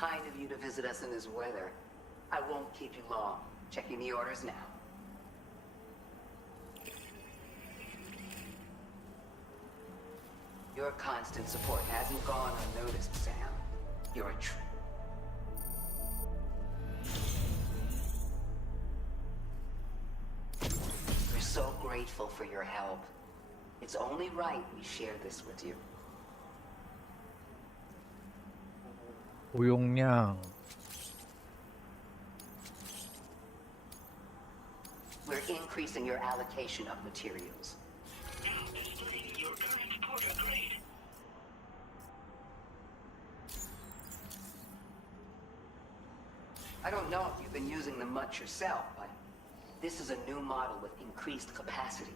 Kind of you to visit us in this weather. I won't keep you long. Checking the orders now. Your constant support hasn't gone unnoticed, Sam. You're a We're so grateful for your help. It's only right we share this with you. 고용량 We're increasing your allocation of materials. I don't know if you've been using them much yourself, but this is a new model with increased capacity.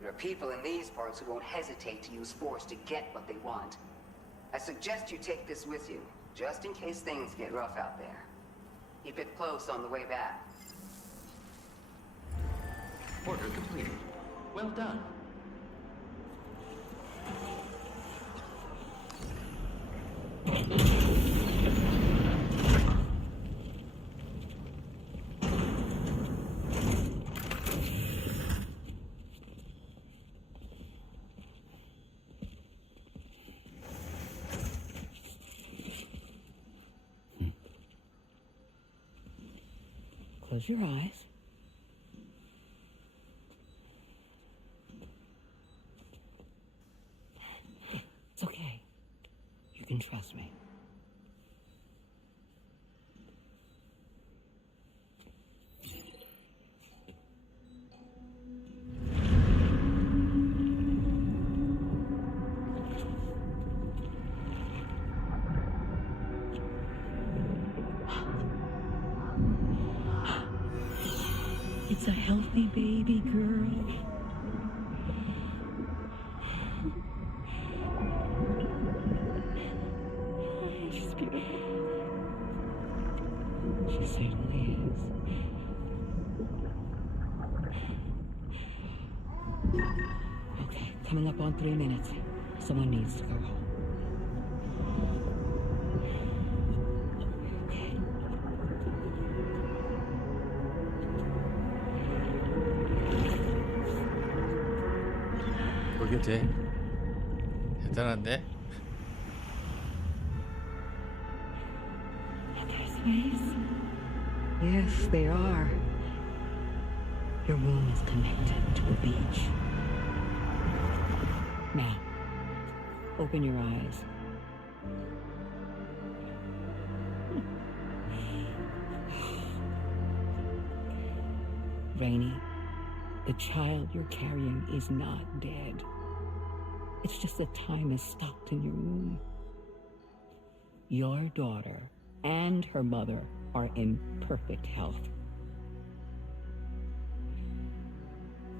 There are people in these parts who won't hesitate to use force to get what they want. I suggest you take this with you, just in case things get rough out there. Keep it close on the way back. Order completed. Well done. Close your eyes. It's okay. You can trust me. It's a healthy baby girl. She's beautiful. She certainly is. Okay, coming up on 3 minutes. Someone needs to go home. 그게 돼? 대단한데? There's waves. Yes, they are. Your womb is connected to a beach. Now, open your eyes. Rainy, the child you're carrying is not dead. It's just that time is stopped in your womb. Your daughter and her mother are in perfect health.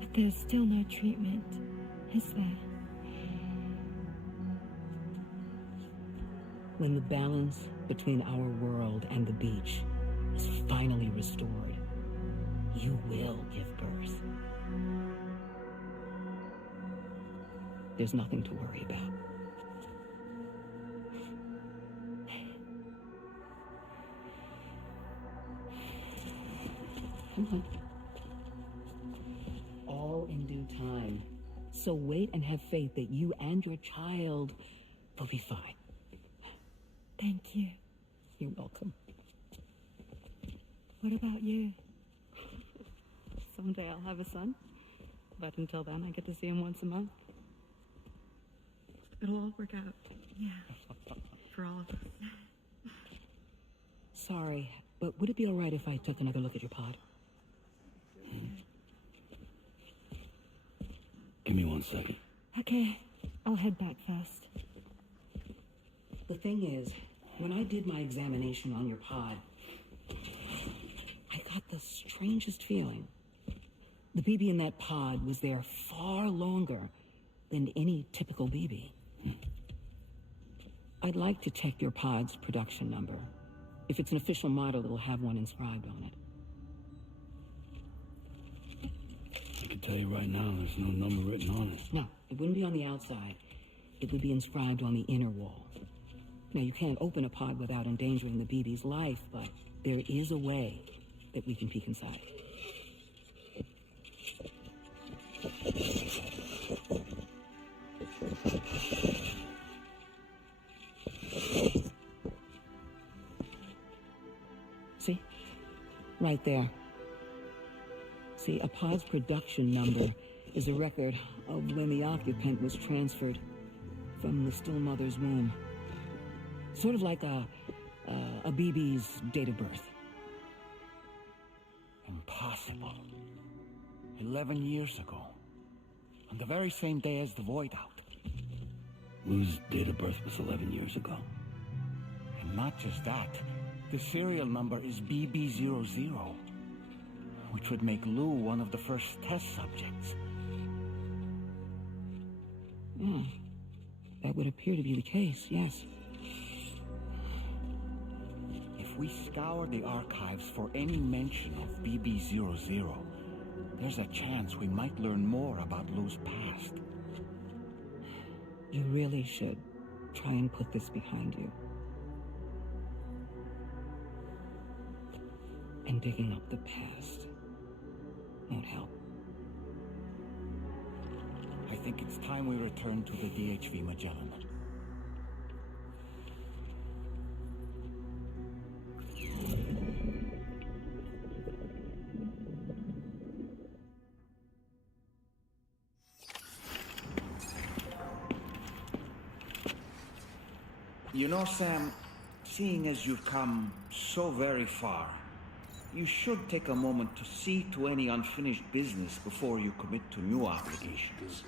But there's still no treatment, is there? When the balance between our world and the beach is finally restored, you will give birth. There's nothing to worry about. Come on. All in due time. So wait and have faith that you and your child will be fine. Thank you. You're welcome. What about you? Someday I'll have a son. But until then, I get to see him once a month. It'll all work out. Yeah. For all of us. Sorry, but would it be all right if I took another look at your pod? Give me 1 second. Okay, I'll head back first. The thing is, when I did my examination on your pod, I got the strangest feeling. The BB in that pod was there far longer than any typical BB. I'd like to check your pod's production number. If it's an official model, it'll have one inscribed on it. I can tell you right now, there's no number written on it. No, it wouldn't be on the outside. It would be inscribed on the inner wall. Now, you can't open a pod without endangering the BB's life, but there is a way that we can peek inside. See? Right there. See, a pod's production number is a record of when the occupant was transferred from the still mother's womb. Sort of like a BB's date of birth. Impossible. 11 years ago. On the very same day as the void out. Lou's date of birth was 11 years ago. And not just that, the serial number is BB00, which would make Lou one of the first test subjects. That would appear to be the case, yes. If we scour the archives for any mention of BB00, there's a chance we might learn more about Lou's past. You really should try and put this behind you. And digging up the past won't help. I think it's time we return to the DHV Magellan. You know, Sam, seeing as you've come so very far, you should take a moment to see to any unfinished business before you commit to new obligations.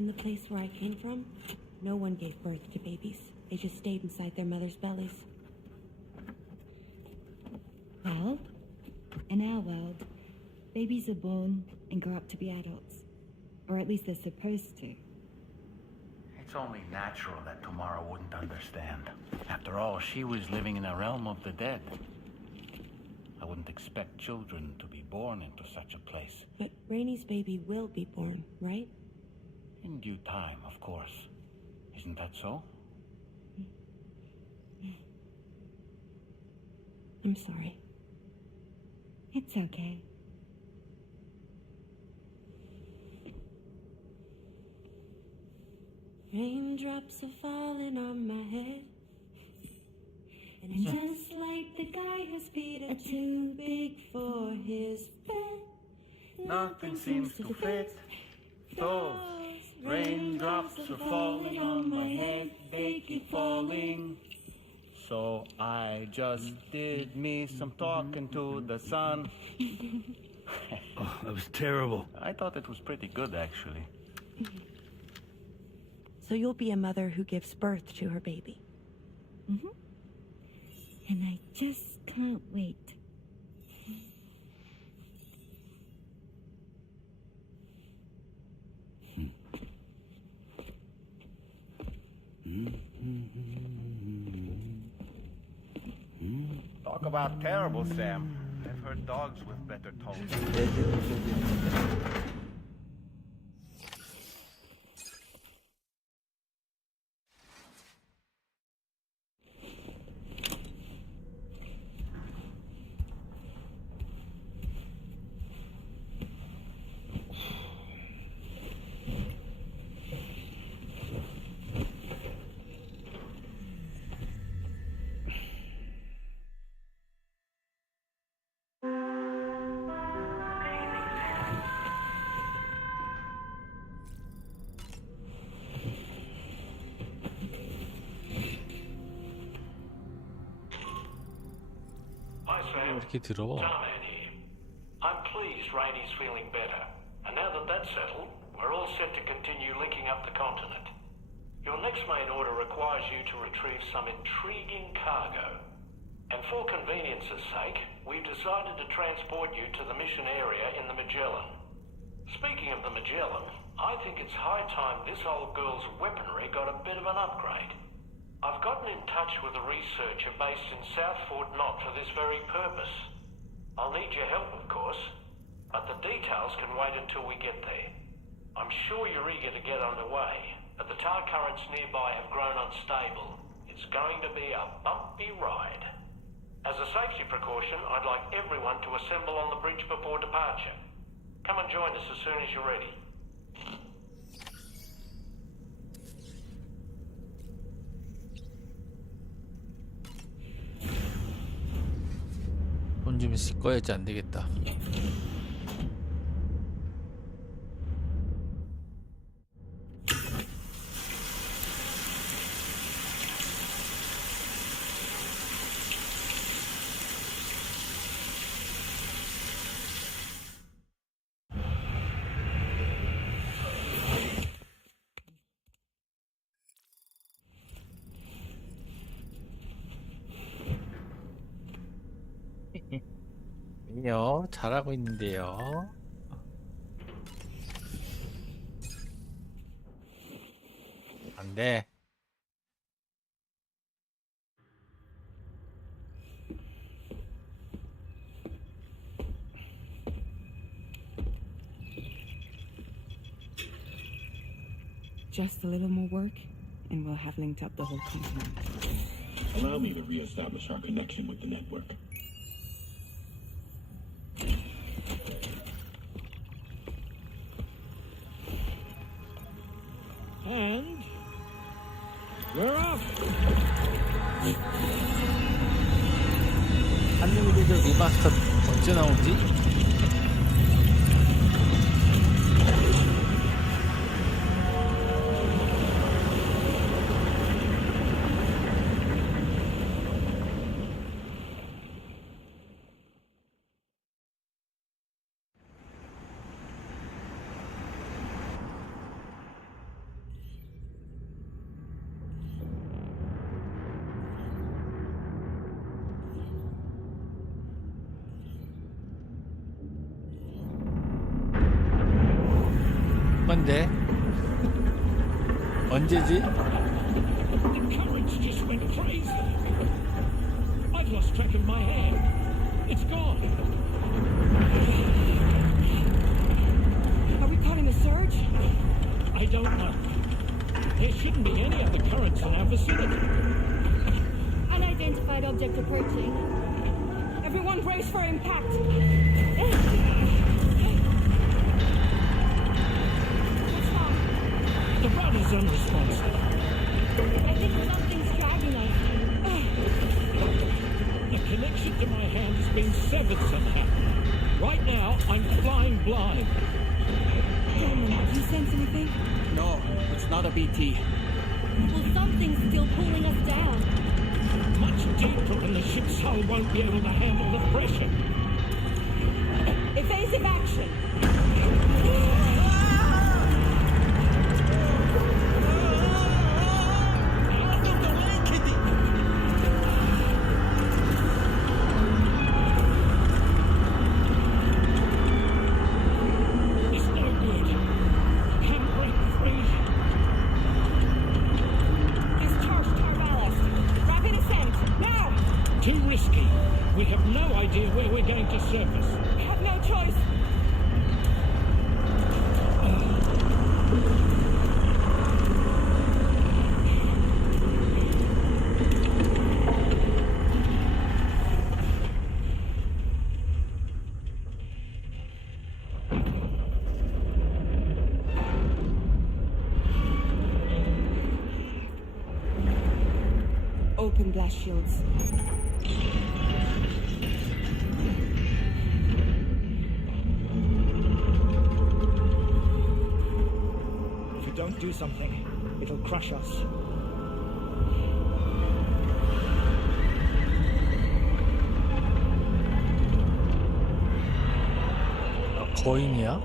In the place where I came from, no one gave birth to babies. They just stayed inside their mother's bellies. Well, in our world, babies are born and grow up to be adults. Or at least they're supposed to. It's only natural that Tamara wouldn't understand. After all, she was living in a realm of the dead. I wouldn't expect children to be born into such a place. But Rainey's baby will be born, right? In due time, of course. Isn't that so? I'm sorry. It's okay. Raindrops are falling on my head. And just like the guy whose feet are too big for his bed, Nothing seems to fit. Those raindrops are falling on my head, they keep falling. So I just did me some talking to the sun. Oh, that was terrible. I thought it was pretty good, actually. So you'll be a mother who gives birth to her baby. And I just can't wait. Talk about terrible, Sam. I've heard dogs with better tones. Hi, Sam. 이렇게 들어. Starman here. I'm pleased Rainey's feeling better. And now that that's settled, we're all set to continue linking up the continent. Your next main order requires you to retrieve some intriguing cargo. And for convenience's sake, we've decided to transport you to the mission area in the Magellan. Speaking of the Magellan, I think it's high time this old girl's weaponry got a bit of an upgrade. I've gotten in touch with a researcher based in South Fort Knott for this very purpose. I'll need your help, of course, but the details can wait until we get there. I'm sure you're eager to get underway, but the tar currents nearby have grown unstable. It's going to be a bumpy ride. As a safety precaution, I'd like everyone to assemble on the bridge before departure. Come and join us as soon as you're ready. 돈 좀 씻어야지 안 되겠다. 아니요, 잘하고 있는데요. 안 돼. Just a little more work, and we'll have linked up the whole continent. Allow me to reestablish our connection with the network. And we're off. 한림리그 리마스터 언제 나오지? 없는데 언제지? The currents just went crazy. I've lost track of my hand. It's gone. Are we caught in a surge? I don't know. There shouldn't be any other currents in our vicinity. Unidentified object approaching. Everyone brace for impact. What's wrong? The rudder's unresponsive. I think something's dragging us. The connection to my hand has been severed somehow. Right now, I'm flying blind. Cameron, do you sense anything? No, it's not a BT. Well, something's still pulling us down. Much deeper than the ship's hull won't be able to handle the pressure. Evasive action. It's no good. Can't break free. Discharge tar ballast. Rapid ascent. Now. Too risky. We have no idea where we're going to surface. Have no choice. Open blast shields. If we don't do something, it'll crush us. 거인이야?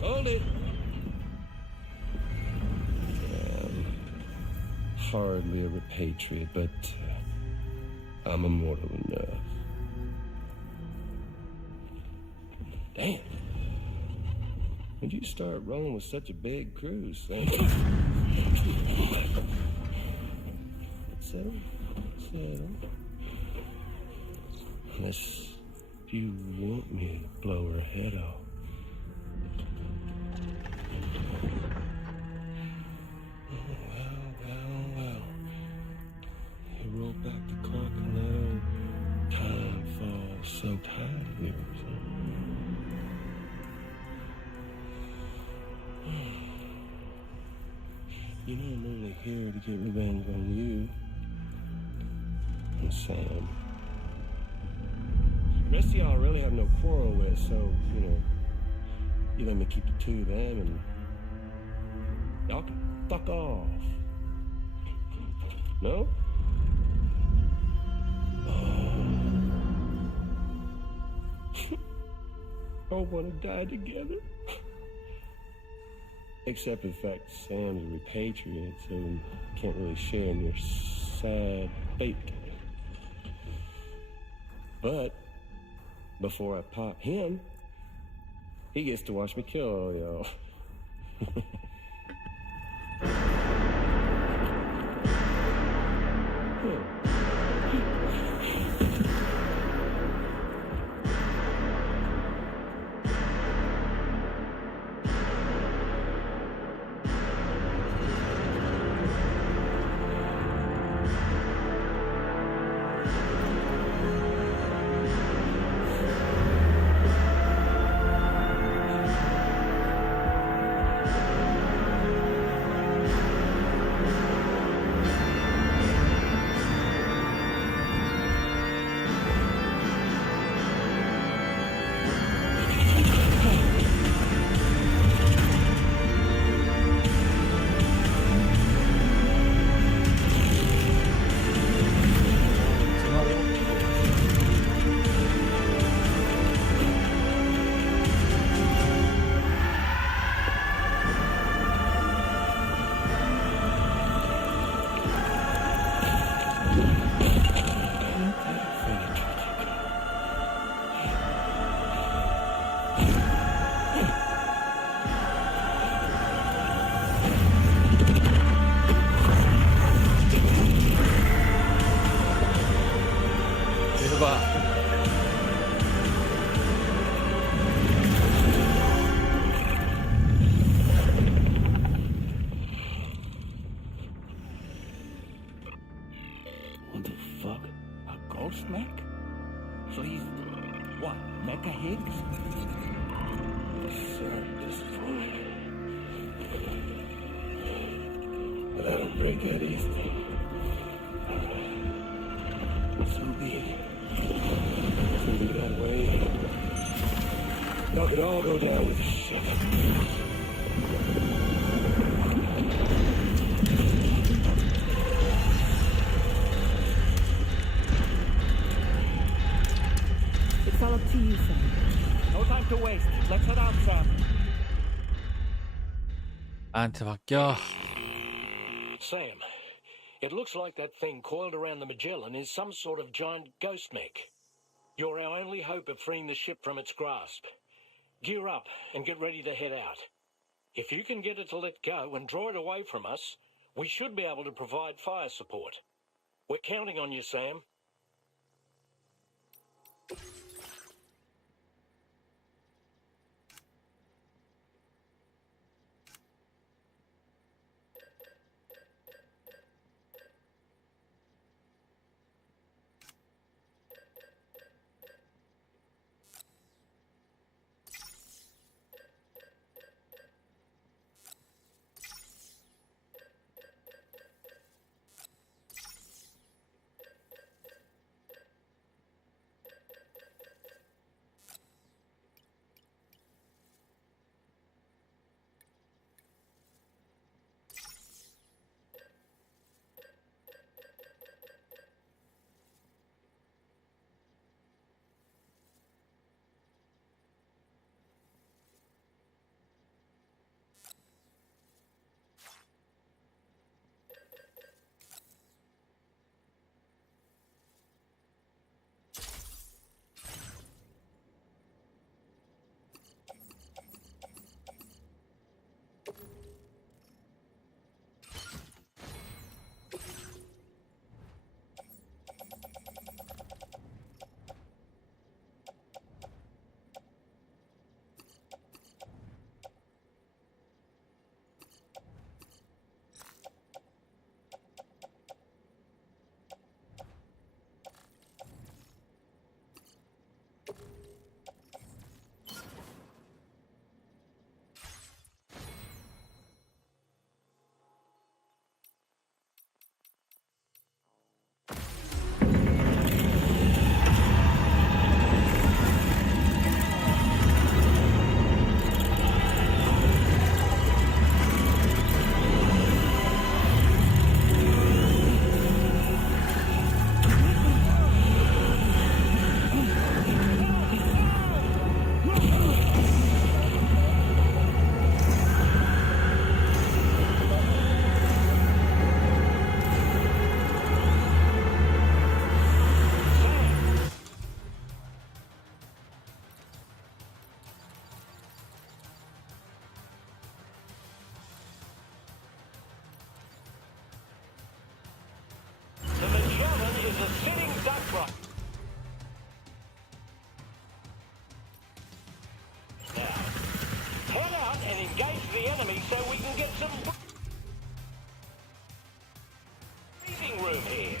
Hold it. Hardly a repatriate, but I'm immortal enough. Damn. When'd you start rolling with such a big crew, son? Settle. Unless you want me to blow her head off. Well. You roll back the clock and let old time fall so tightly. You know I'm only here to get revenge on you and Sam. The rest of y'all I really have no quarrel with, so, you let me keep the two of them and y'all can fuck off. No? I want to die together. Except in fact, Sam's a repatriate, so can't really share in your sad fate. But before I pop him, he gets to watch me kill all y'all. 봐. What the fuck? A ghost mech? So he's what? Mecha Higgs? Sir, destroy. But I don't break that easy. So be it. It's gonna be that way. Y'all could all go down with the ship. It's all up to you, Sam. No time to waste. Let's head out, Sam. 나한테 맡겨. Sam, it looks like that thing coiled around the Magellan is some sort of giant ghost mech. You're our only hope of freeing the ship from its grasp. Gear up and get ready to head out. If you can get it to let go and draw it away from us, we should be able to provide fire support. We're counting on you, Sam. Breathing room here.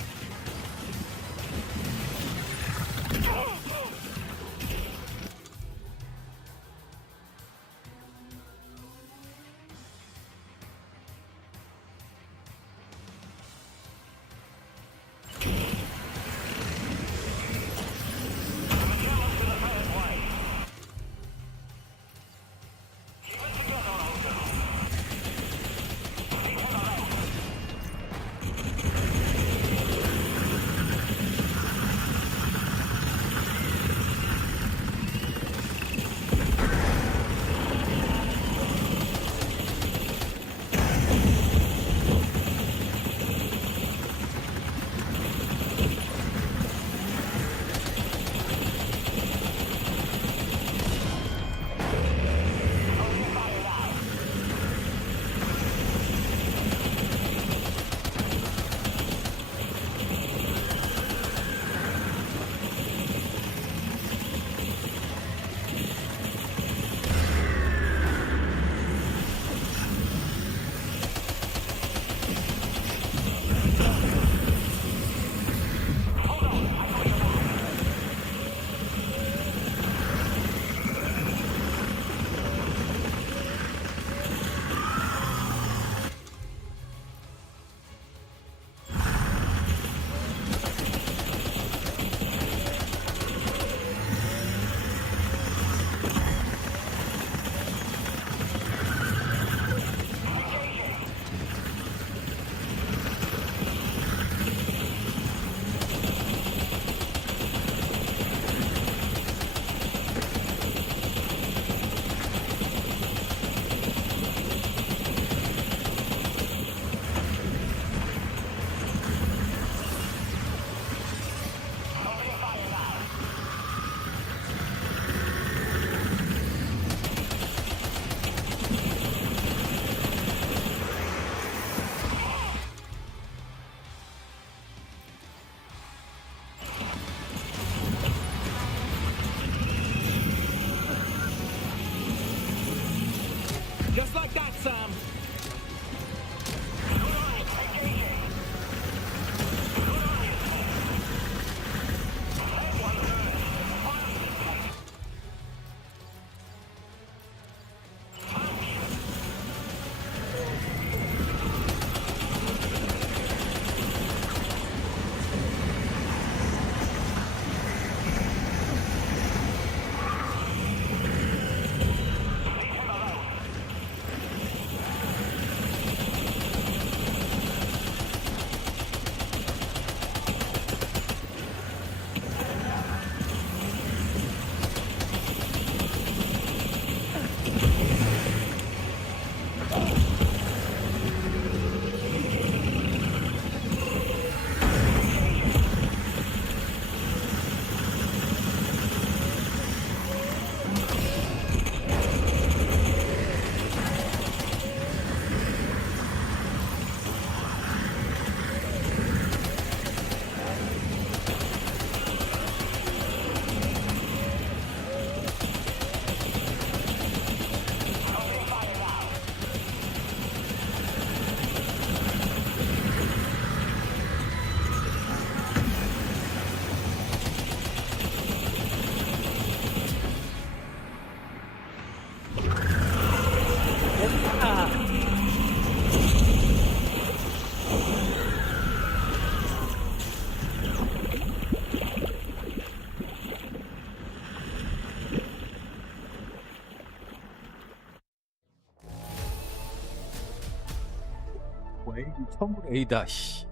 선물 A다. 씨.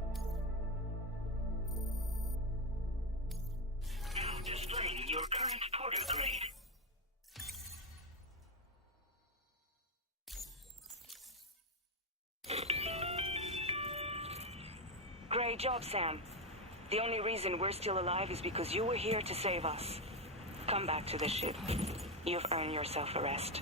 Displaying your current porter grade. Great job, Sam. The only reason we're still alive is because you were here to save us. Come back to the ship. You've earned yourself a rest.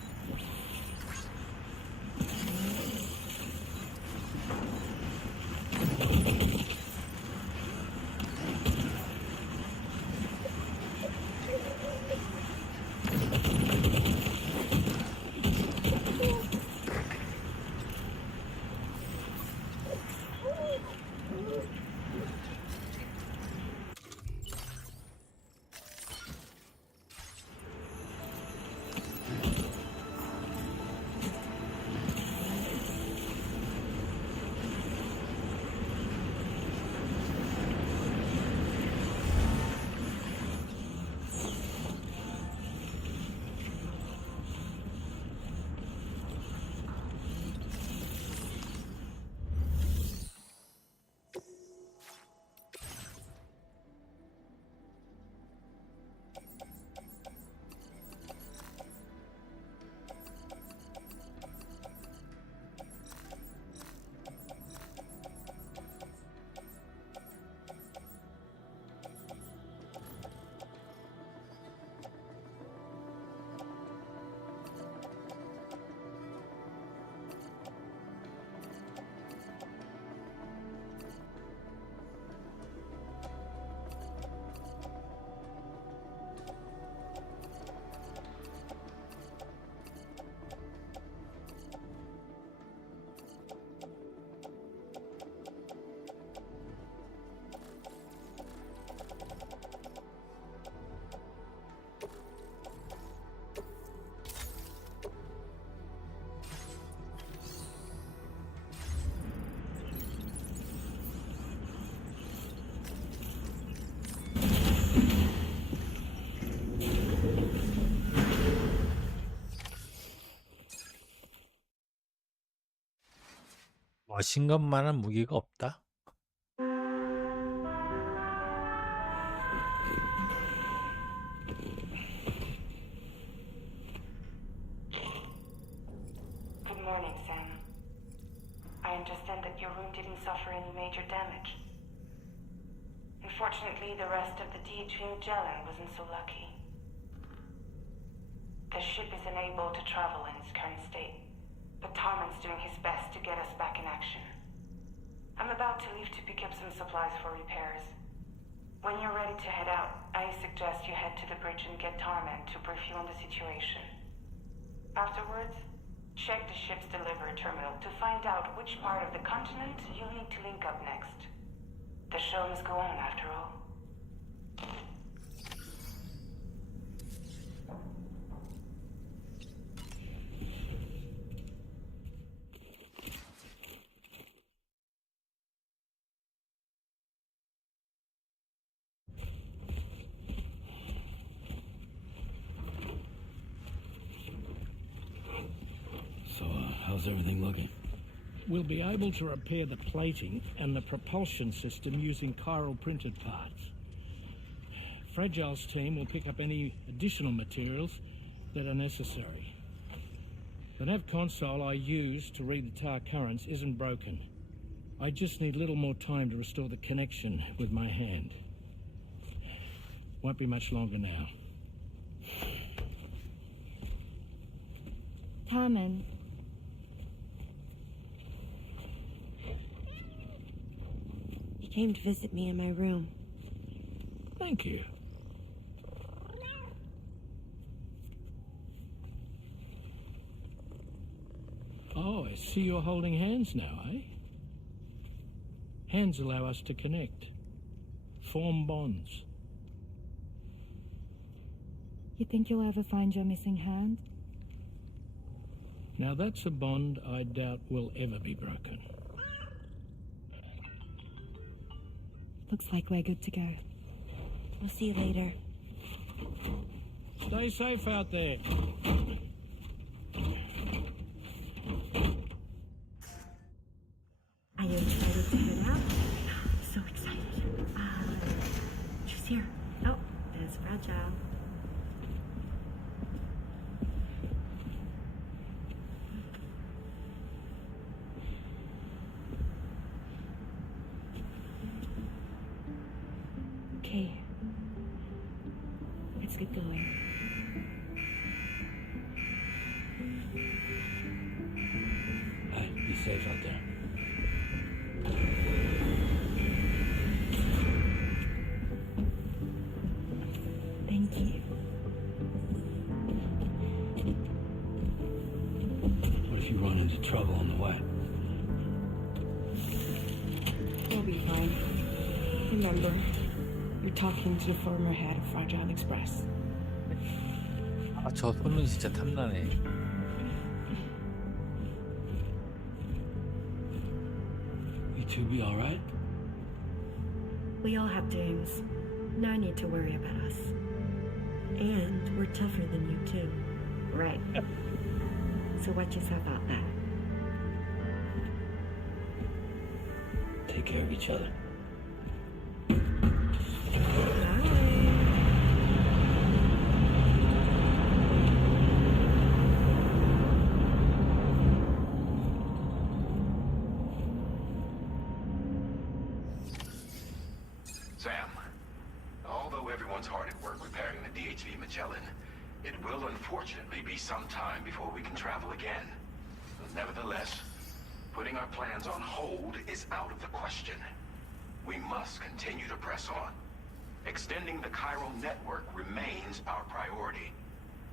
머신건만한 무기가 없다. Good morning, Sam. I understand that your room didn't suffer any major damage. Unfortunately, the rest of the DH Magellan wasn't so lucky. The ship is unable to travel in its current state, but Tarman's doing his best to get us back in action. I'm about to leave to pick up some supplies for repairs. When you're ready to head out, I suggest you head to the bridge and get Tarman to brief you on the situation. Afterwards, check the ship's delivery terminal to find out which part of the continent you'll need to link up next. The show must go on after all. So, how's everything looking? We'll be able to repair the plating and the propulsion system using chiral printed parts. Fragile's team will pick up any additional materials that are necessary. The nav console I use to read the tower currents isn't broken. I just need a little more time to restore the connection with my hand. Won't be much longer now. Tarman. He came to visit me in my room. Thank you. Oh, I see you're holding hands now, eh? Hands allow us to connect, form bonds. You think you'll ever find your missing hand? Now that's a bond I doubt will ever be broken. Looks like we're good to go. We'll see you later. Stay safe out there. I owe fragile. Okay. Let's get going. Be safe out there. Thank you. What if you run into trouble on the way? We'll be fine. Remember, you're talking to the former head of Fragile Express. 아, 저 손은 진짜 탐나네. You two be alright? We all have dooms. No need to worry about us. And we're tougher than you too. Right. So watch yourself out there. Take care of each other. Sam, although everyone's hard at work repairing the DHV Magellan, it will unfortunately be some time before we can travel again. Nevertheless, putting our plans on hold is out of the question. We must continue to press on. Extending the chiral network remains our priority.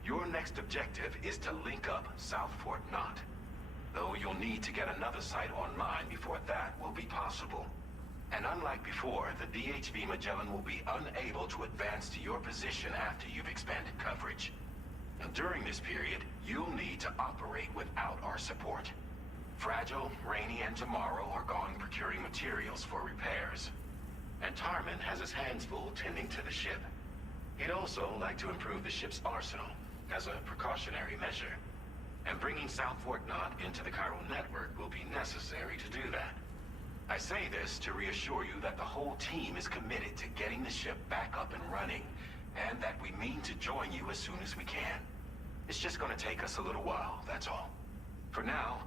Your next objective is to link up South Fort Knot. Though you'll need to get another site online before that will be possible. And unlike before, the DHV Magellan will be unable to advance to your position after you've expanded coverage. Now, during this period, you'll need to operate without our support. Fragile, Rainy, and Tomorrow are gone procuring materials for repairs. And Tarman has his hands full tending to the ship. He'd also like to improve the ship's arsenal, as a precautionary measure. And bringing South Fort Knot into the chiral network will be necessary to do that. I say this to reassure you that the whole team is committed to getting the ship back up and running, and that we mean to join you as soon as we can. It's just gonna take us a little while, that's all. For now,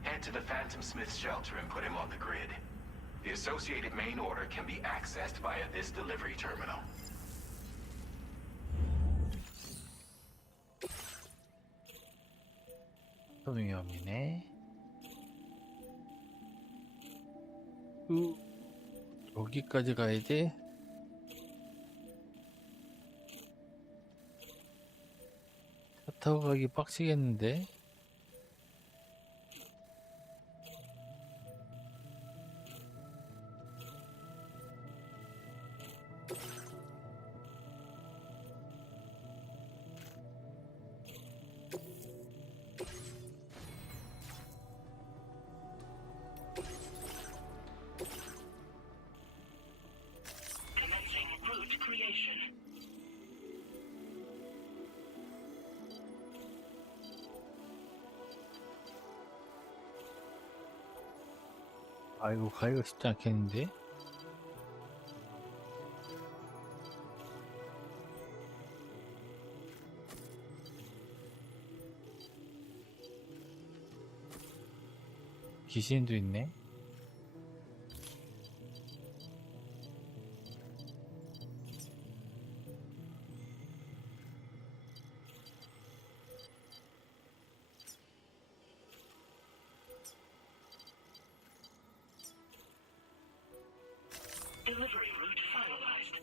head to the Phantom Smith shelter and put him on the grid. The associated main order can be accessed via this delivery terminal. 또 위험이네. 여기까지 가야지. 차 타고 가기 빡치겠는데. 아이고, 가기가 쉽지 않겠는데? 귀신도 있네. Delivery route finalized.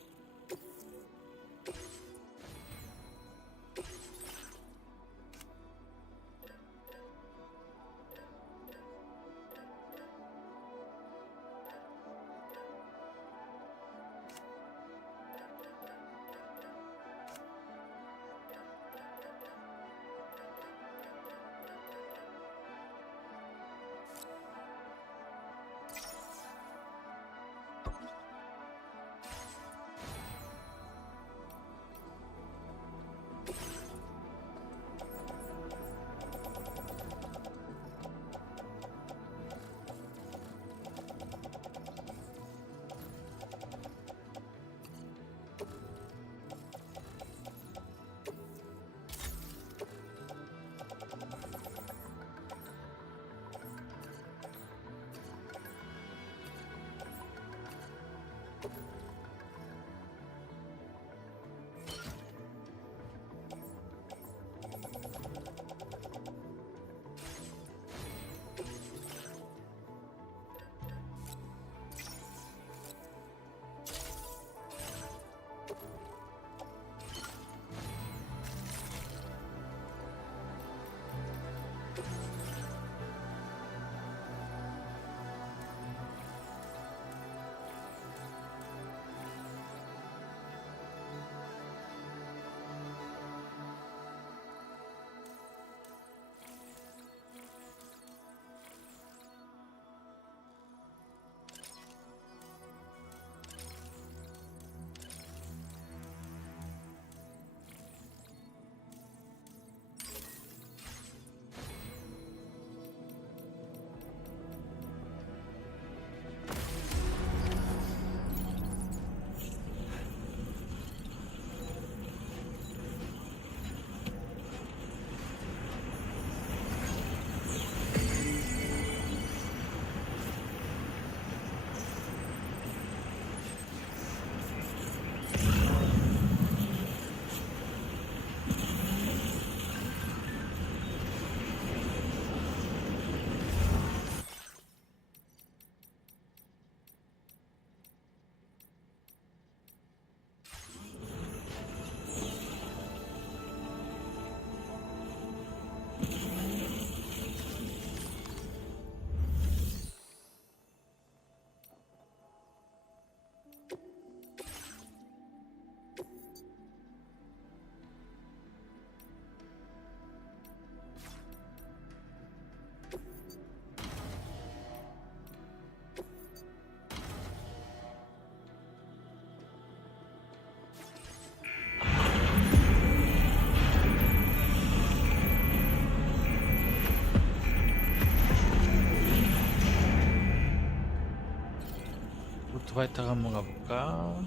오토바이 타고 한번 가볼까?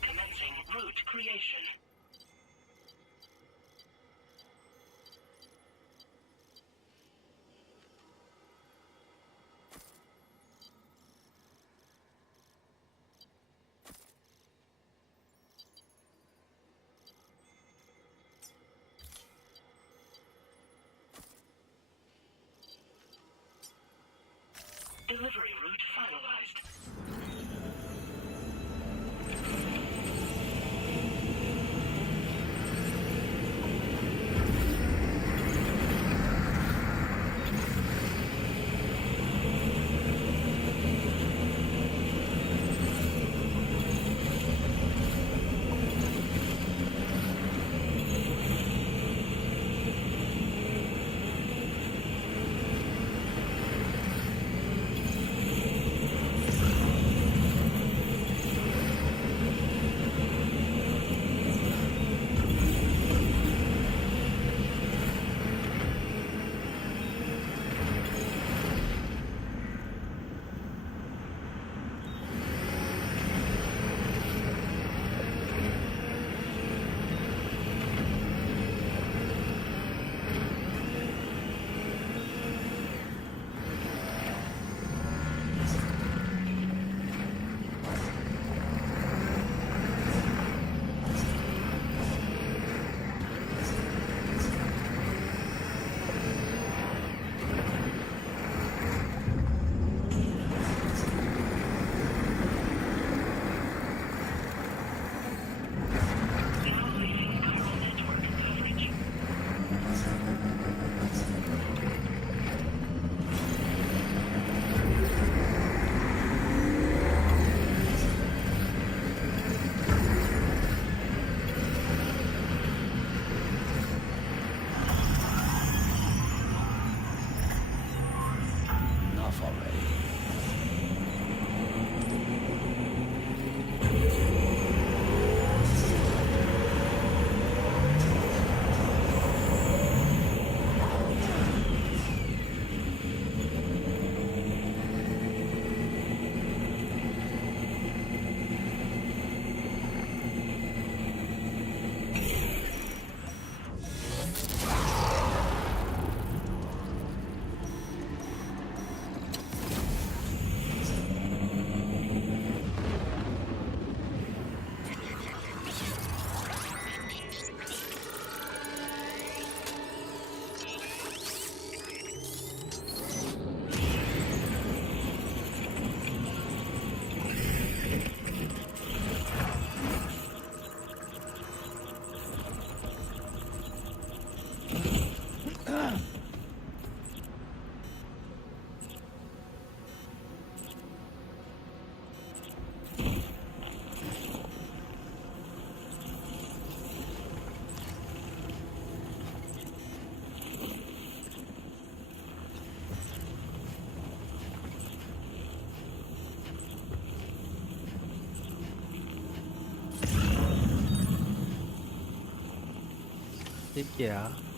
Commencing route creation. Delivery route finalized. 뛸게요.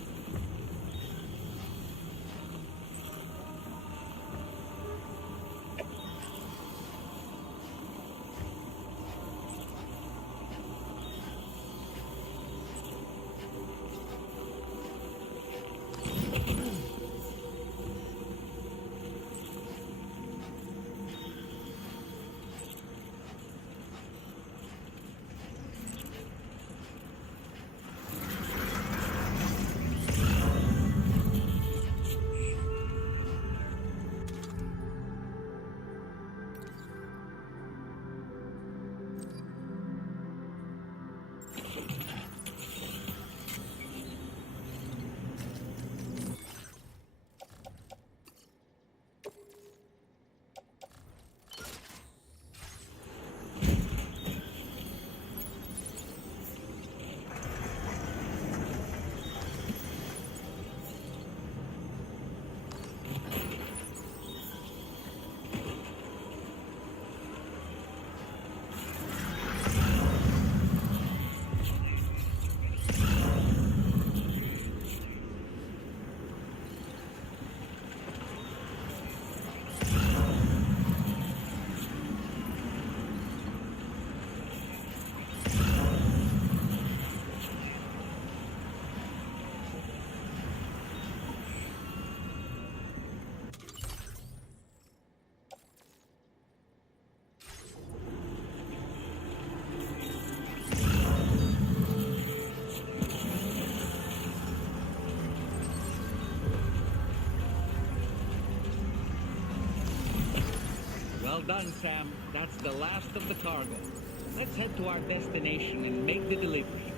Well done, Sam. That's the last of the cargo. Let's head to our destination and make the delivery.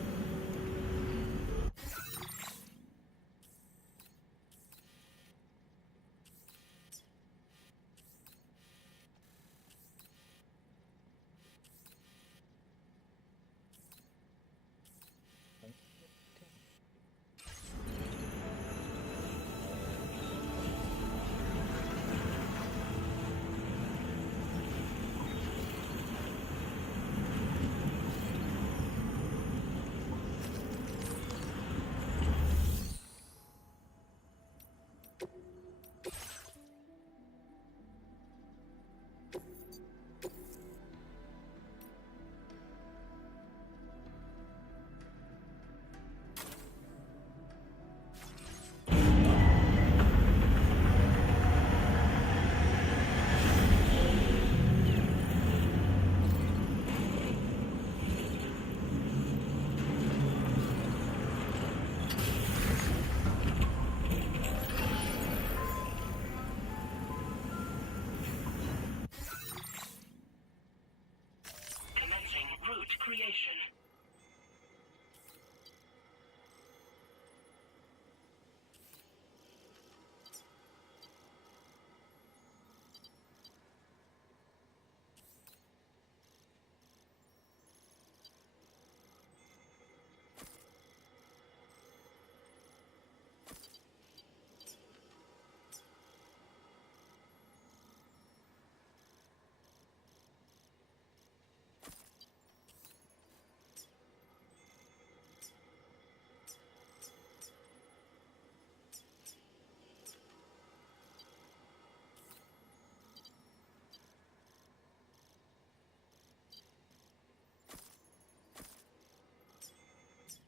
Creation.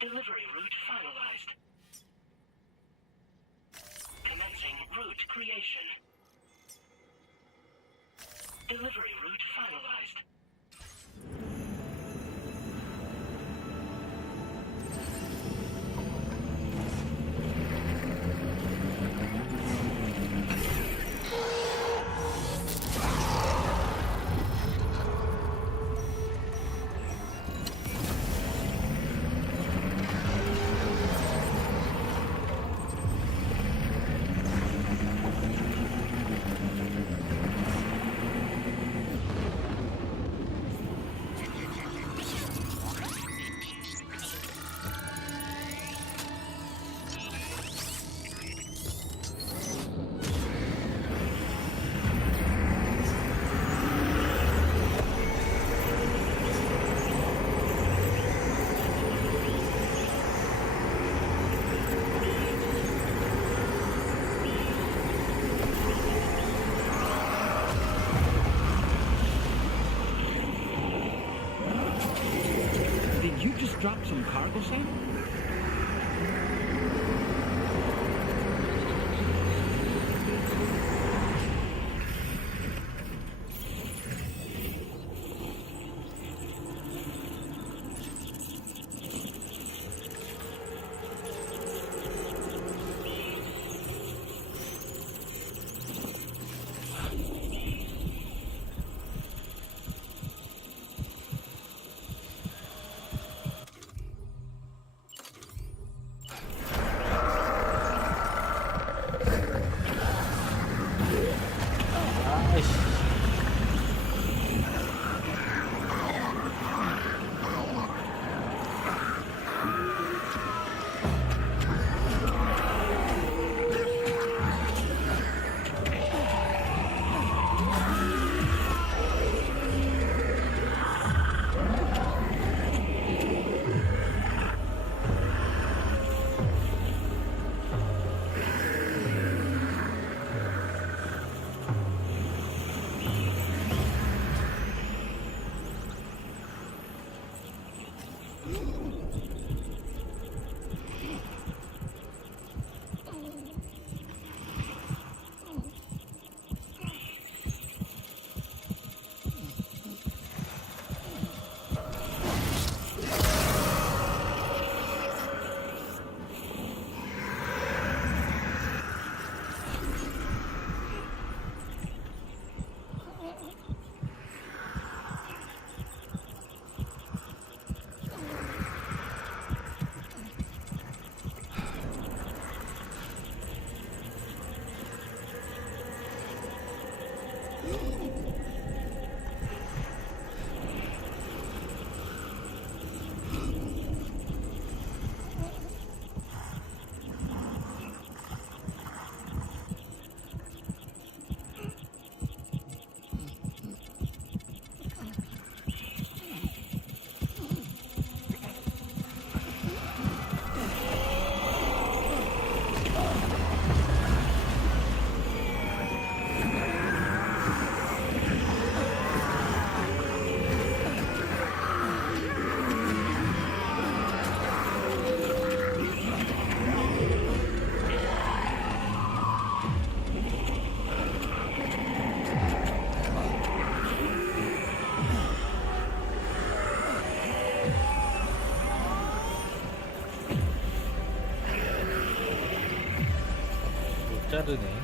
Delivery route finalized. Commencing route creation. Delivery route finalized. some cargo, say? 자르네.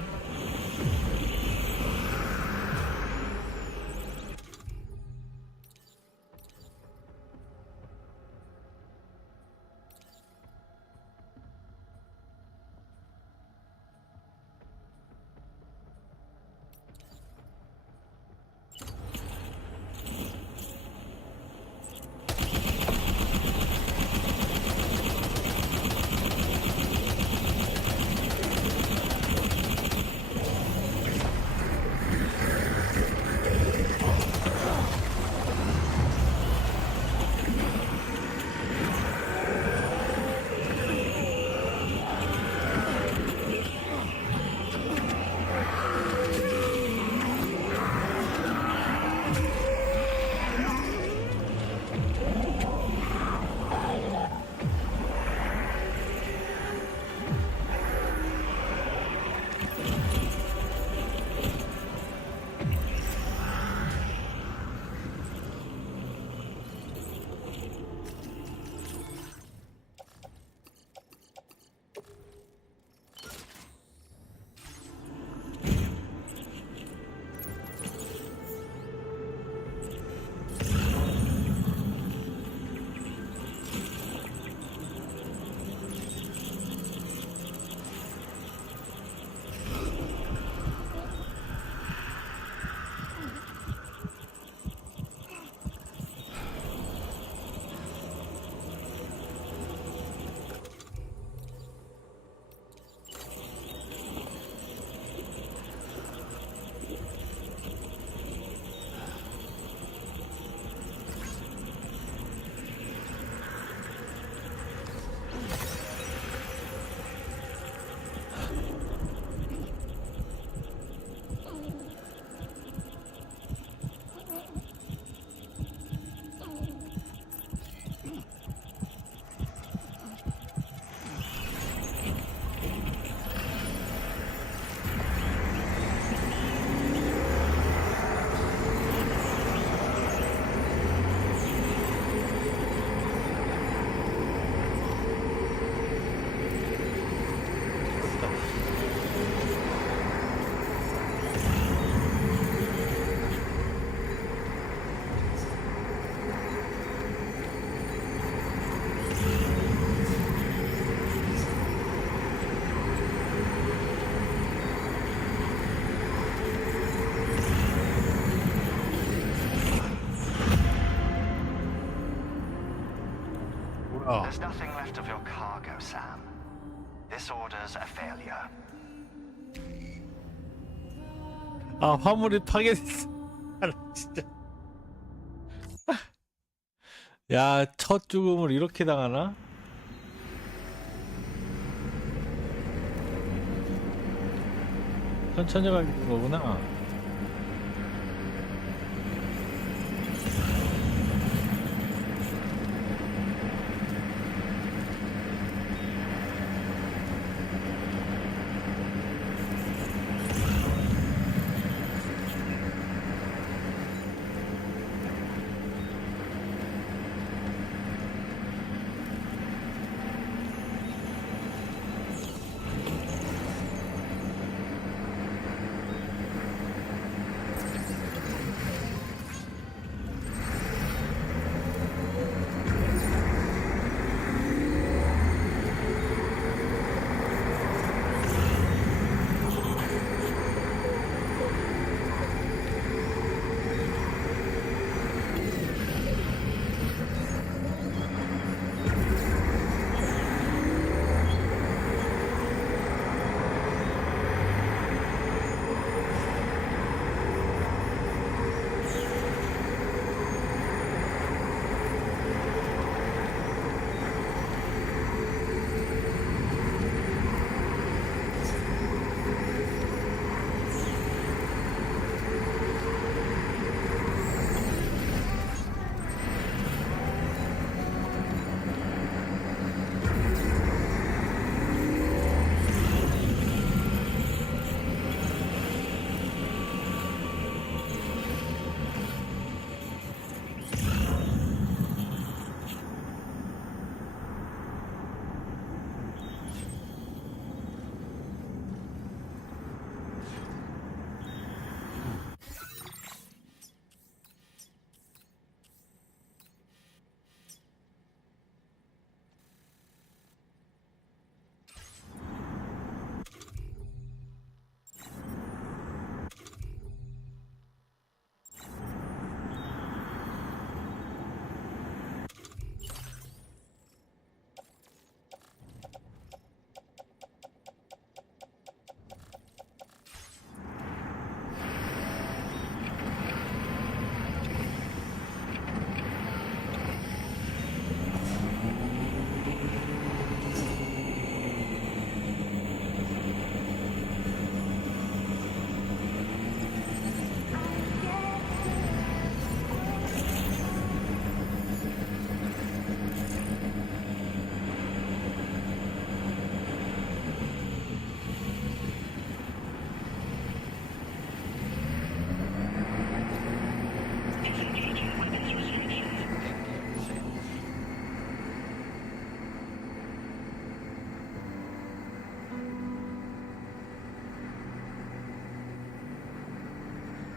There's nothing left of your cargo, Sam. This order's a failure. 아, 화물이 파괴됐어. 아, 진짜. 야, 첫 죽음을 이렇게 당하나? 천천히 가는 거구나.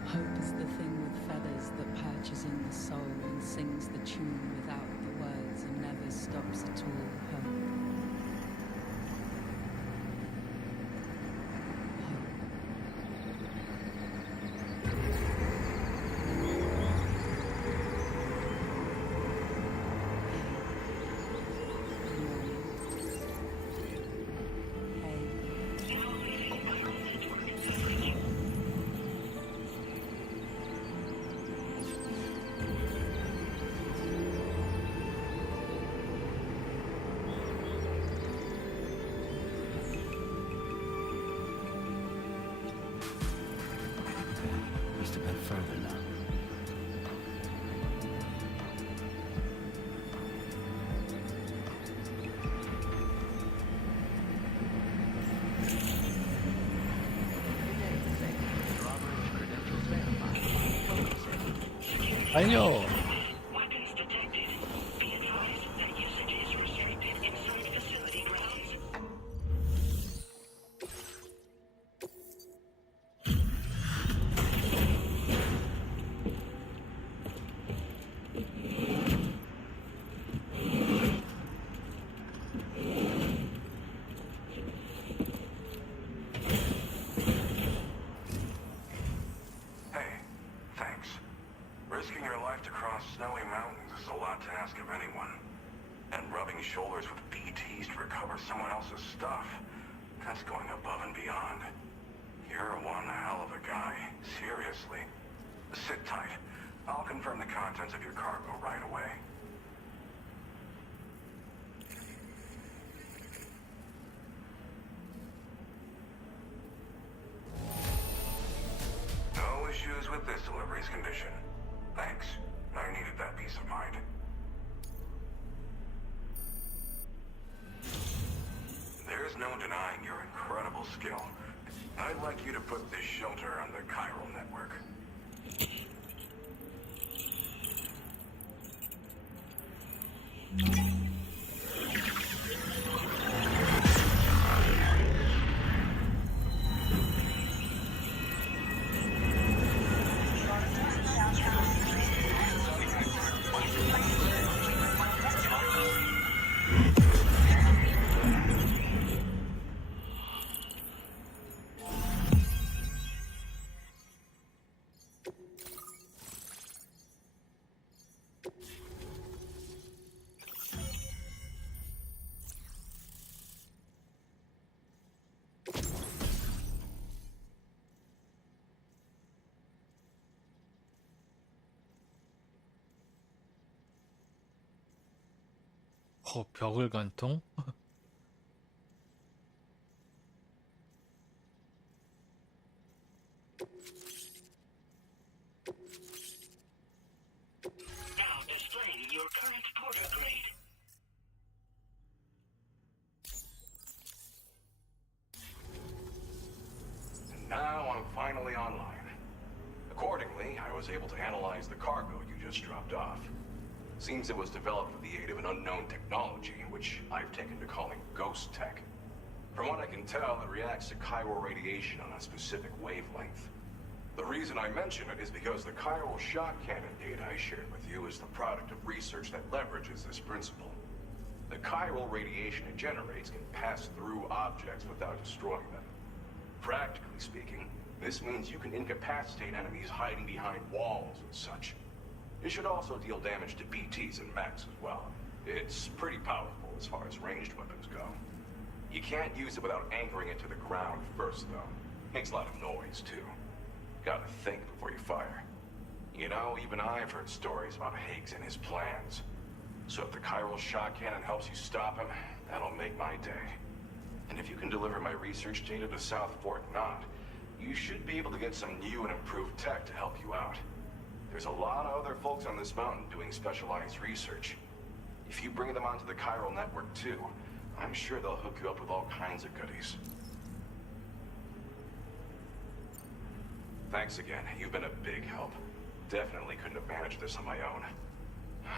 Hope is the thing with feathers that perches in the soul and sings the tune without the words and never stops at all. Hope. Just a bit further now. 아니요. Risking your life to cross snowy mountains is a lot to ask of anyone. And rubbing shoulders with BTs to recover someone else's stuff. That's going above and beyond. You're one hell of a guy. Seriously. Sit tight. I'll confirm the contents of your cargo right away. No issues with this delivery's condition. Thanks. I needed that peace of mind. There's no denying your incredible skill. I'd like you to put this shelter on the chiral network. 벽을 관통? Now displaying your current porter grade. And now I'm finally online. Accordingly, I was able to analyze the cargo you just dropped off. Seems it was developed with the aid of an unknown technology, which I've taken to calling ghost tech. From what I can tell, it reacts to chiral radiation on a specific wavelength. The reason I mention it is because the chiral shock cannon data I shared with you is the product of research that leverages this principle. The chiral radiation it generates can pass through objects without destroying them. Practically speaking, this means you can incapacitate enemies hiding behind walls and such. It should also deal damage to BTs and mechs as well. It's pretty powerful as far as ranged weapons go. You can't use it without anchoring it to the ground first, though. Makes a lot of noise, too. Gotta think before you fire. You know, even I've heard stories about Higgs and his plans. So if the chiral shock cannon helps you stop him, that'll make my day. And if you can deliver my research data to South Fort Knot, you should be able to get some new and improved tech to help you out. There's a lot of other folks on this mountain doing specialized research. If you bring them onto the chiral network too, I'm sure they'll hook you up with all kinds of goodies. Thanks again. You've been a big help. Definitely couldn't have managed this on my own.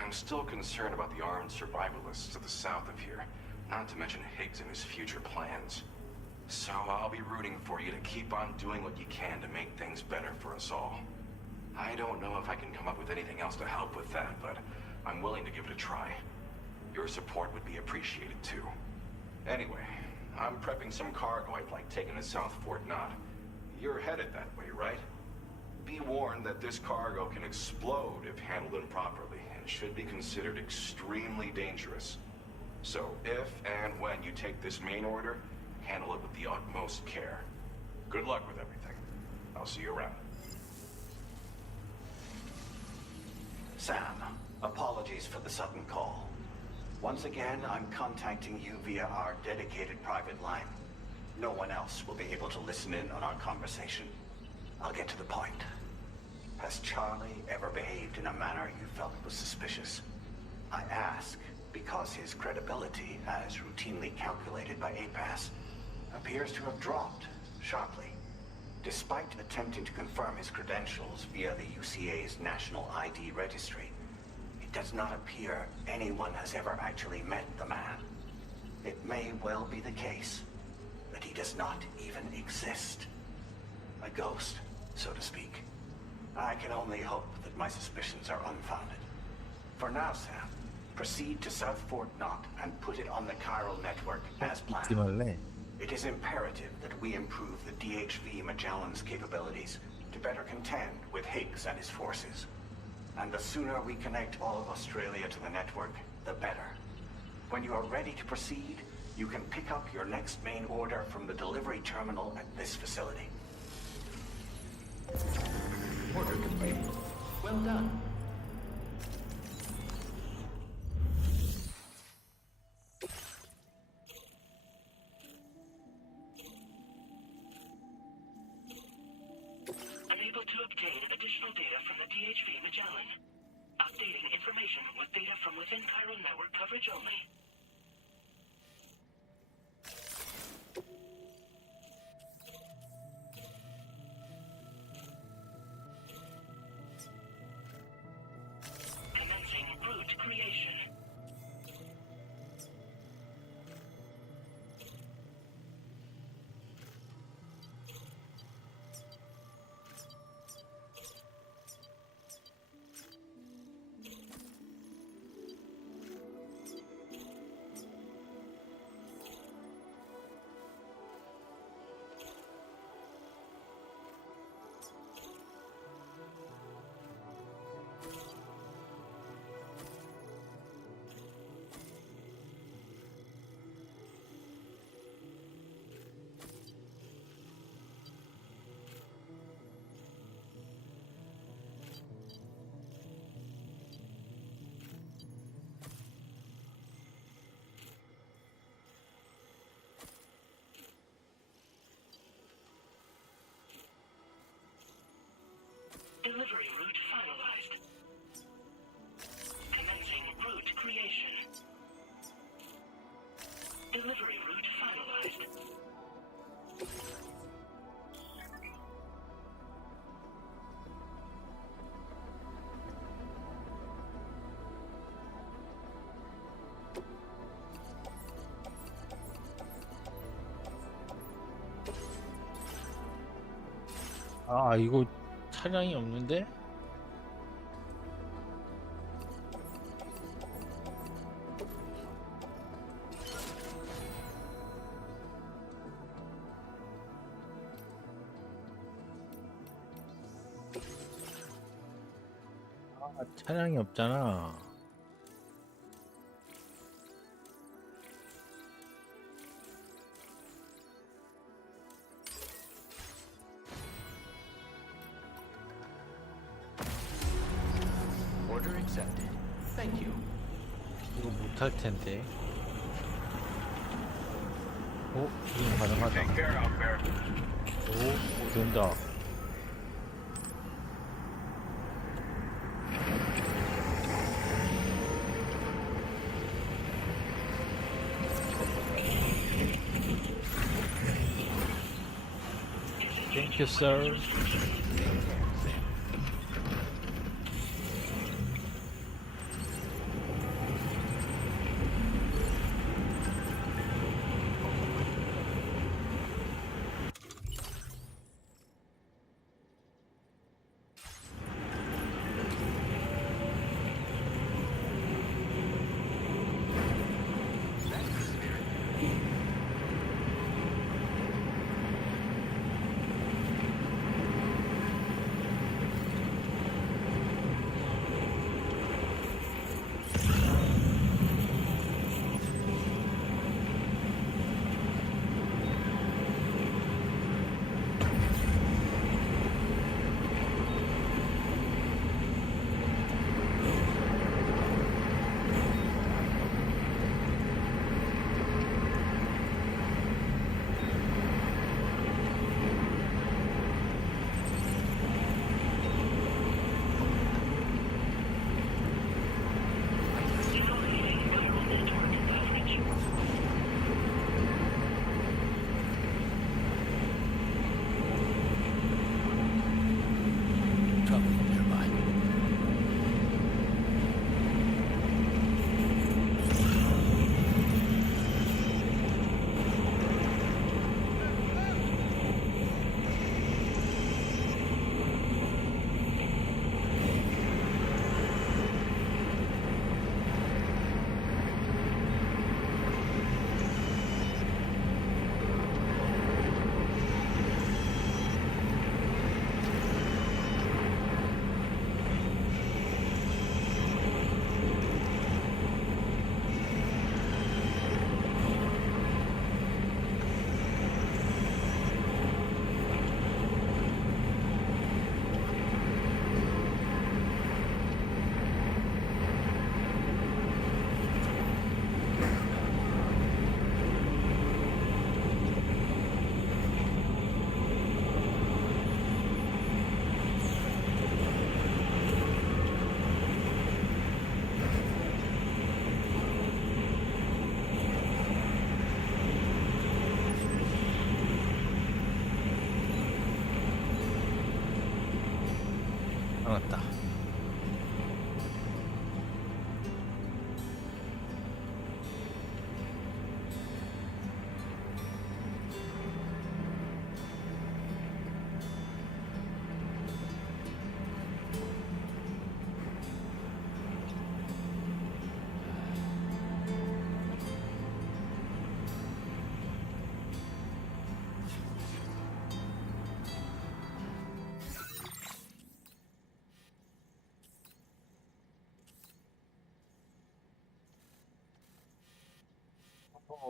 I'm still concerned about the armed survivalists to the south of here, not to mention Higgs and his future plans. So I'll be rooting for you to keep on doing what you can to make things better for us all. I don't know if I can come up with anything else to help with that, but I'm willing to give it a try. Your support would be appreciated too. Anyway, I'm prepping some cargo I'd like taken to South Fort Knot. You're headed that way, right? Be warned that this cargo can explode if handled improperly, and should be considered extremely dangerous. So if and when you take this main order, handle it with the utmost care. Good luck with everything. I'll see you around. Sam, apologies for the sudden call. Once again, I'm contacting you via our dedicated private line. No one else will be able to listen in on our conversation. I'll get to the point. Has Charlie ever behaved in a manner you felt was suspicious? I ask because his credibility, as routinely calculated by APAS, appears to have dropped sharply. Despite attempting to confirm his credentials via the UCA's National ID Registry, it does not appear anyone has ever actually met the man. It may well be the case that he does not even exist. A ghost, so to speak. I can only hope that my suspicions are unfounded. For now, Sam, proceed to South Fort Knot and put it on the chiral network as planned. It is imperative that we improve the DHV Magellan's capabilities to better contend with Higgs and his forces. And the sooner we connect all of Australia to the network, the better. When you are ready to proceed, you can pick up your next main order from the delivery terminal at this facility. Order complete. Well done. Unable to obtain additional data from the DHV Magellan. Updating information with data from within chiral network coverage only. Commencing route creation. Delivery route finalized. Commencing route creation. Delivery route finalized. 아, 이거 차량이 없는데? 아, 차량이 없잖아. Order accepted. Thank you. 이거 못할 텐데. 오, 이거 가능하다. 오, 된다. Thank you, sir. 알았다.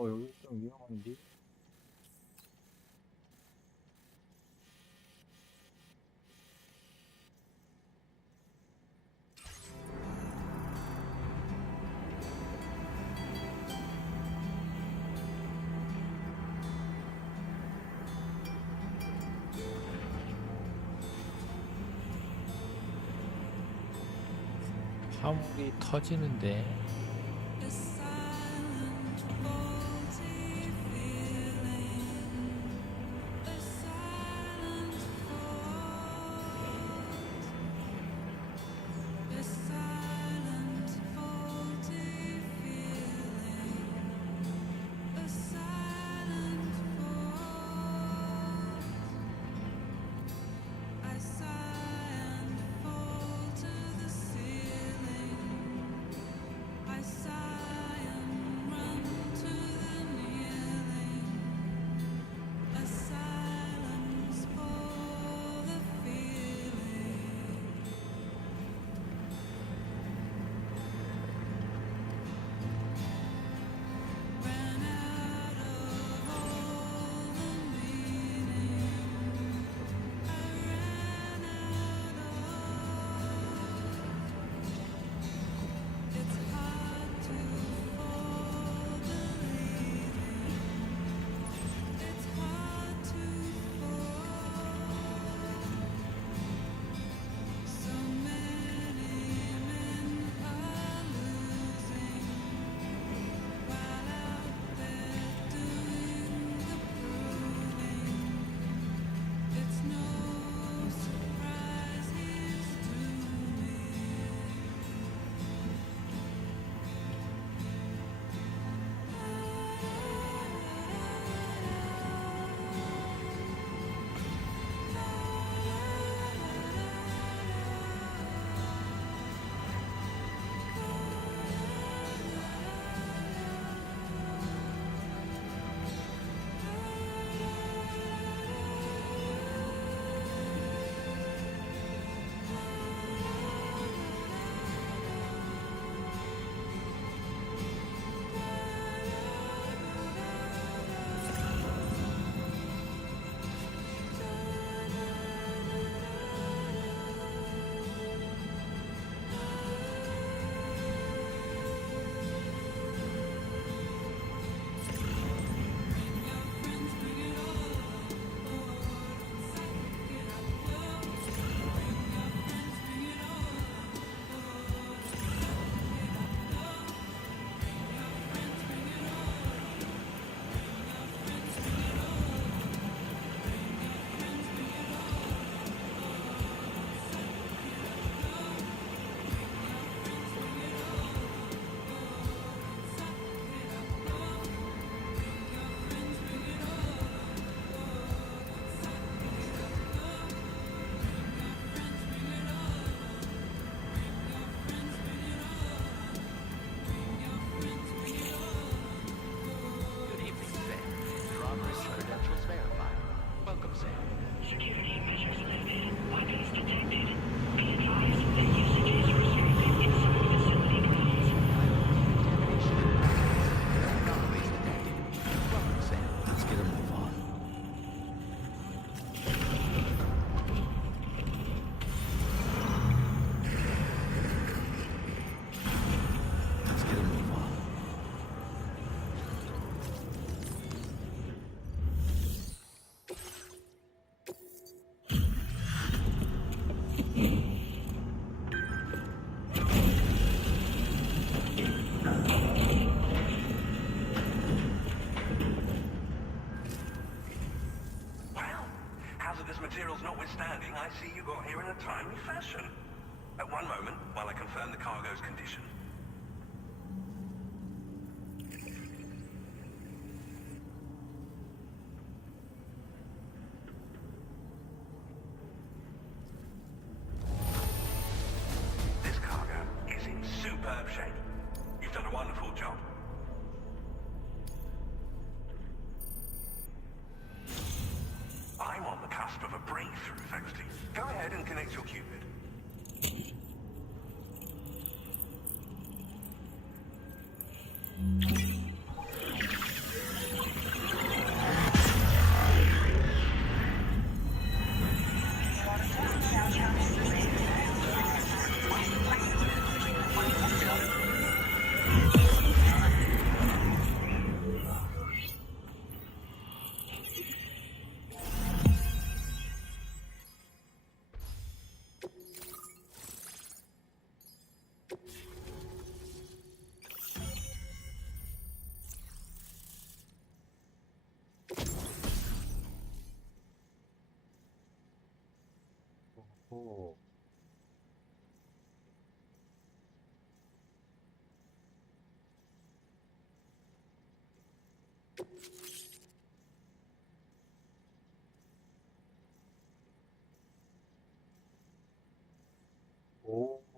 여기 좀 위험한데? 화물이 터지는데. Materials notwithstanding, I see you got here in a timely fashion. One moment while I confirm the cargo's condition. This cargo is in superb shape. You've done a wonderful job. I'm on the cusp of a breakthrough, thanks to you. Go ahead and connect your Cupid. 오.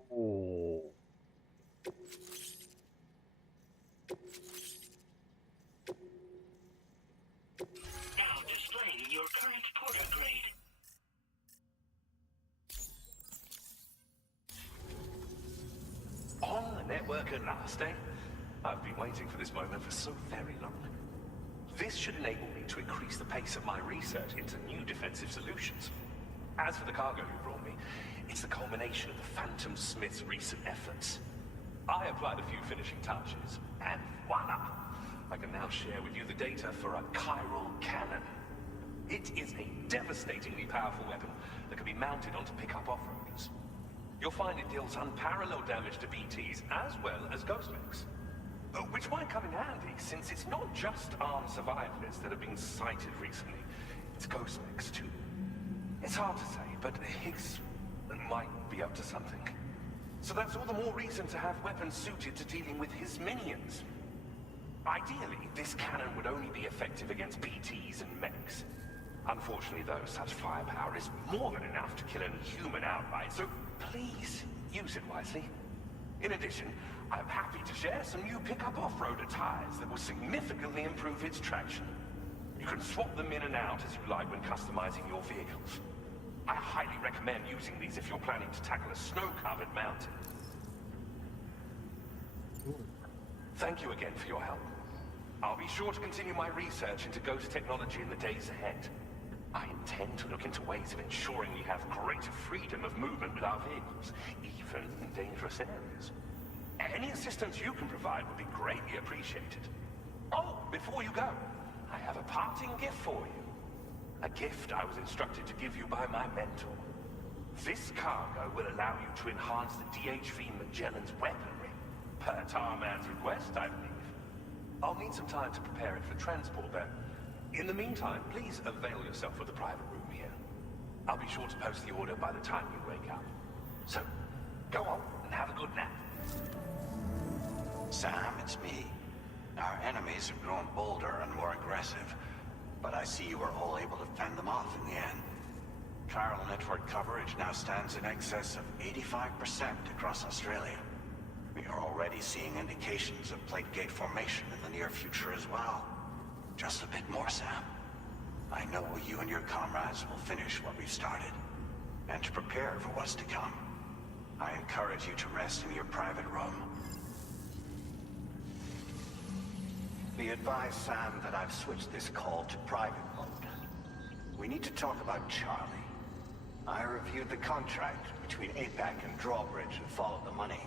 오. Now displaying your current portal grade. On the network at last, eh? I've been waiting for this moment for so very long. This should enable me to increase the pace of my research into new defensive solutions. As for the cargo you brought me, it's the culmination of the Phantom Smith's recent efforts. I applied a few finishing touches, and voila! I can now share with you the data for a chiral cannon. It is a devastatingly powerful weapon that can be mounted onto pickup off-roaders. You'll find it deals unparalleled damage to BTs as well as ghost mechs. Which might come in handy, since it's not just armed survivalists that have been sighted recently. It's ghost mechs too. It's hard to say, but Higgs might be up to something. So that's all the more reason to have weapons suited to dealing with his minions. Ideally, this cannon would only be effective against BTs and mechs. Unfortunately, though, such firepower is more than enough to kill a human outright, so please use it wisely. In addition, I'm happy to share some new pickup off-roader tires that will significantly improve its traction. You can swap them in and out as you like when customizing your vehicles. I highly recommend using these if you're planning to tackle a snow-covered mountain. Thank you again for your help. I'll be sure to continue my research into ghost technology in the days ahead. I intend to look into ways of ensuring we have greater freedom of movement with our vehicles, even in dangerous areas. Any assistance you can provide would be greatly appreciated. Oh, before you go, I have a parting gift for you. A gift I was instructed to give you by my mentor. This cargo will allow you to enhance the DHV Magellan's weaponry, per Tarman's request, I believe. I'll need some time to prepare it for transport, though. In the meantime, please avail yourself of the private room here. I'll be sure to post the order by the time you wake up. So, go on and have a good nap. Sam, it's me. Our enemies have grown bolder and more aggressive, but I see you were all able to fend them off in the end. Chiral network coverage now stands in excess of 85% across Australia. We are already seeing indications of plate gate formation in the near future as well. Just a bit more, Sam. I know you and your comrades will finish what we've started. And to prepare for what's to come, I encourage you to rest in your private room. Be advised, Sam, that I've switched this call to private mode. We need to talk about Charlie. I reviewed the contract between APAC and Drawbridge and followed the money.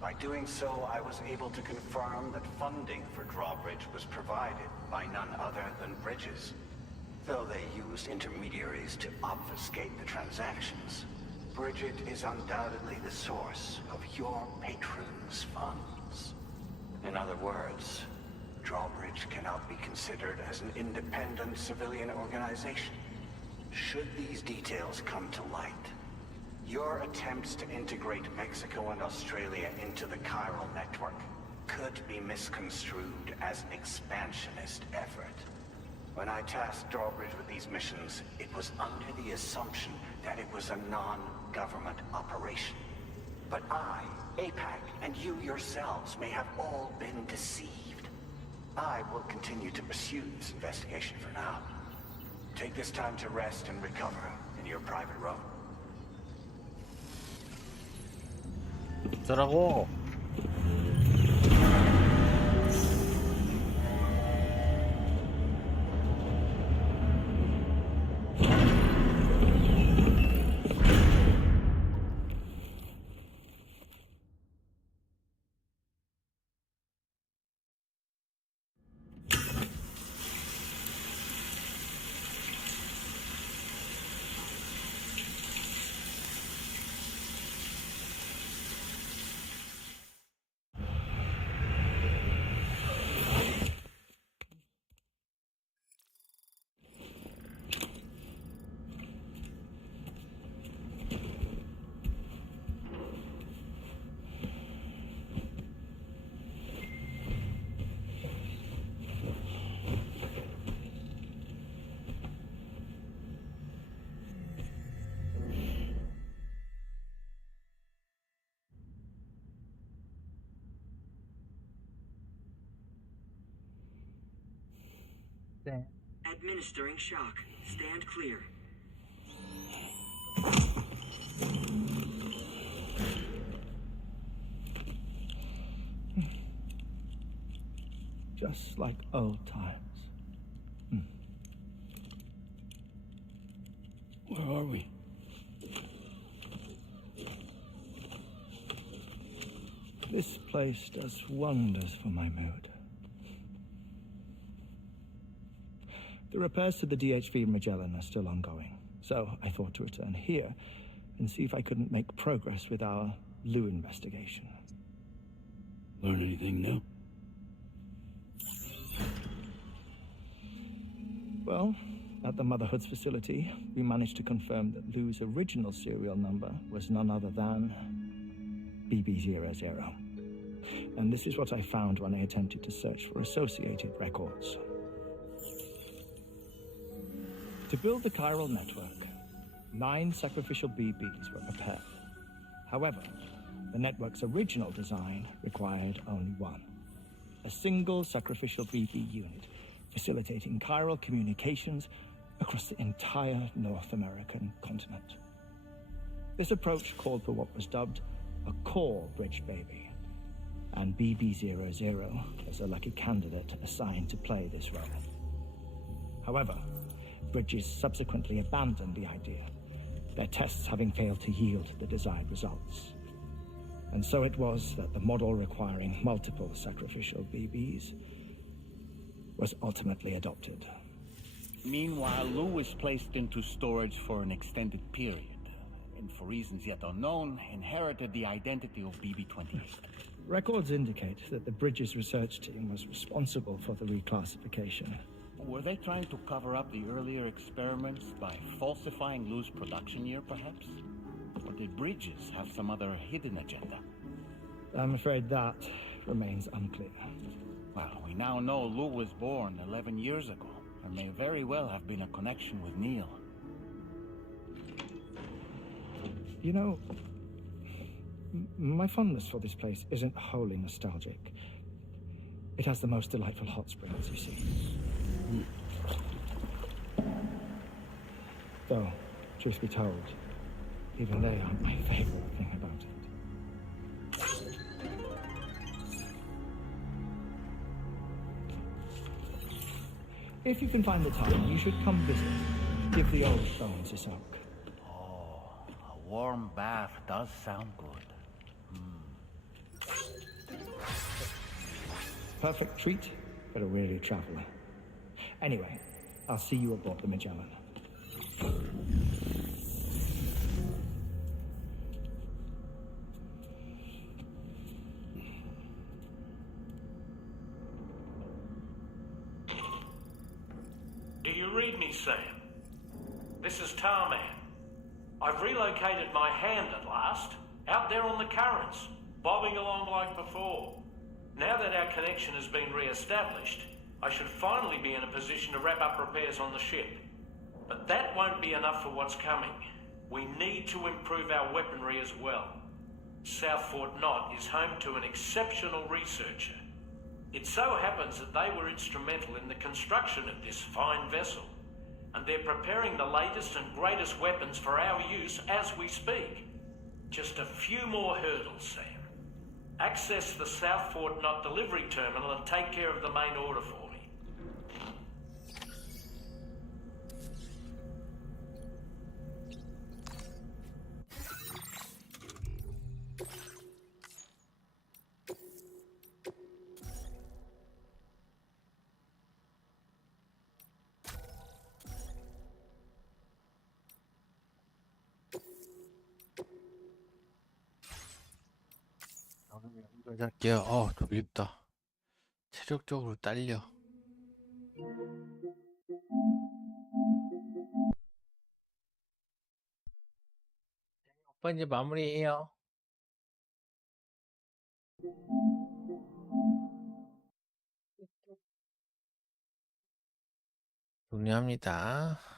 By doing so, I was able to confirm that funding for Drawbridge was provided by none other than Bridges. Though they used intermediaries to obfuscate the transactions, Bridget is undoubtedly the source of your patron's funds. In other words, Drawbridge cannot be considered as an independent civilian organization. Should these details come to light, Your attempts to integrate Mexico and Australia into the chiral network could be misconstrued as an expansionist effort. When I tasked Drawbridge with these missions, it was under the assumption that it was a non-government operation. But I, APAC, and you yourselves may have all been deceived. I will continue to pursue this investigation for now. Take this time to rest and recover in your private room. 어쩌라고? Administering shock. Stand clear. Just like old times. Where are we? This place does wonders for my mood. The repairs to the DHV Magellan are still ongoing, so I thought to return here and see if I couldn't make progress with our Lou investigation. Learn anything new? Well, at the Motherhood's facility, we managed to confirm that Lou's original serial number was none other than BB00. And this is what I found when I attempted to search for associated records. To build the chiral network, 9 sacrificial BBs were prepared. However, the network's original design required only 1. A single sacrificial BB unit facilitating chiral communications across the entire North American continent. This approach called for what was dubbed a core bridge baby, and BB00 was a lucky candidate assigned to play this role. However, Bridges subsequently abandoned the idea, their tests having failed to yield the desired results. And so it was that the model requiring multiple sacrificial BBs was ultimately adopted. Meanwhile, Lou was placed into storage for an extended period, and for reasons yet unknown, inherited the identity of BB-28. Records indicate that the Bridges research team was responsible for the reclassification. Were they trying to cover up the earlier experiments by falsifying Lou's production year, perhaps? Or did Bridges have some other hidden agenda? I'm afraid that remains unclear. Well, we now know Lou was born 11 years ago. There may very well have been a connection with Neil. You know, my fondness for this place isn't wholly nostalgic. It has the most delightful hot springs, you see. Though, truth be told, even they aren't my favorite thing about it. If you can find the time, you should come visit. Give the old bones a soak. Oh, a warm bath does sound good. Perfect treat for a weary traveler. Anyway, I'll see you aboard the Magellan. Do you read me, Sam? This is Tarman. I've relocated my hand at last, out there on the currents, bobbing along like before. Now that our connection has been re-established, I should finally be in a position to wrap up repairs on the ship. But that won't be enough for what's coming. We need to improve our weaponry as well. South Fort Knot is home to an exceptional researcher. It so happens that they were instrumental in the construction of this fine vessel, and they're preparing the latest and greatest weapons for our use as we speak. Just a few more hurdles, Sam. Access the South Fort Knot delivery terminal and take care of the main order for me. 이걸 할게요. 졸립다. 체력적으로 딸려. 오빠 이제 마무리해요. 정리합니다.